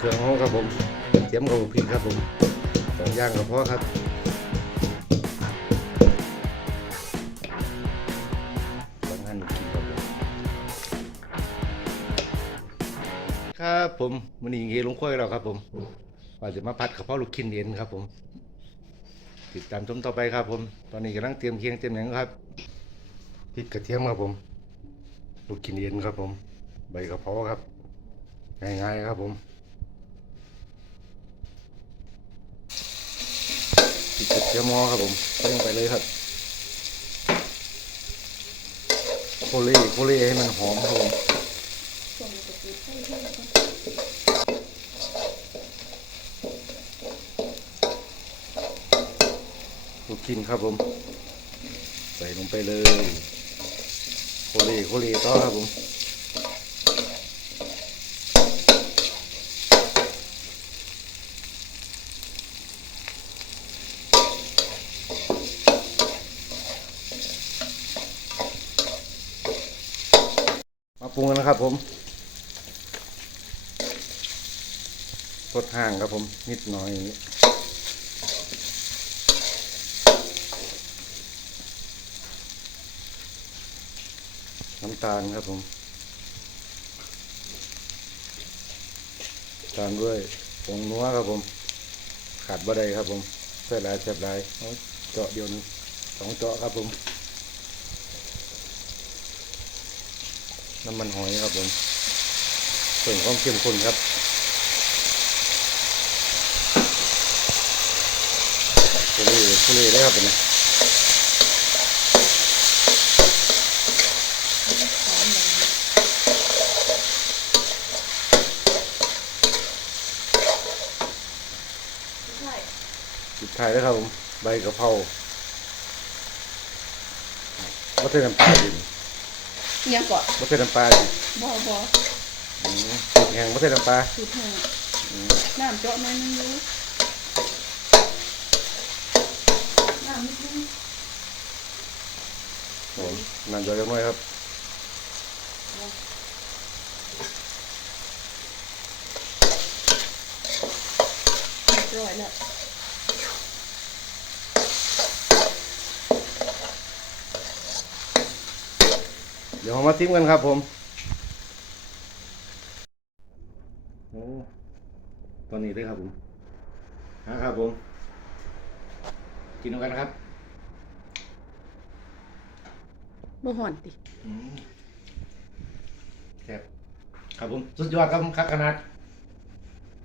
เครื่องห้องครับผมเตรียมกับพริกครับผมสองอย่างก็พอครับสองอันกินครับผมครับผมมันนี้เฮลงค่อยแล้วครับ ผมว่าจะมาผัดกระเพราลูกชิ้นเย็นครับ ผม ติดตามชมต่อไปครับ ผม ตอนนี้กำลังเตรียมเคียงเตรียมหยังครับพริกกระเทียมครับผม ลูกชิ้นเย็นครับ ผม ใบกระเพราครับ ง่ายๆครับผม พริกกระเทียมหม้อครับผมใส่ลงไปเลยครับโคเล่โคเล่ให้มันหอมครับผมลูกชิ้นครับผม ใส่ลงไปเลย โคเล่โคเล่ต่อครับผม รุงกันนะครับ ผมรสห่างครับผมนิดหน่อยน้ำตาลครับผมตามด้วยผงนัวครับผม ขาดบ่ไดครับผมใส่หลายแซ่บลายเอาเจาะเดียวหนึงสองเจาะครับผม น้ำมันหอยครับผมเพิ่มความเข้มข้นครับคุเร่คุเร่ได้ครับผมเนี่ยสุดท้ายแล้วครับผม ใบกะเพราวัตถุน้ำปลาดิยั งก่อนวัตถุน้ำปลาดิบ่บ่อืมพริกแห้งวัตถุน้ำปลาสูตรแห้งน้ำเจาะหน้อยนึงอยู่น้ำนิดนึงผมนั่นจะเรียกว่าครับเรียบร้อยแล้ว เดี๋ยวเรามาทิ้มกันครับผมโอ้ตอนนี้เลยครับผมนะครับผม กินกันครับบ่ห่อนติแซ่บครับผม สุดยอดครับผมคักขนาด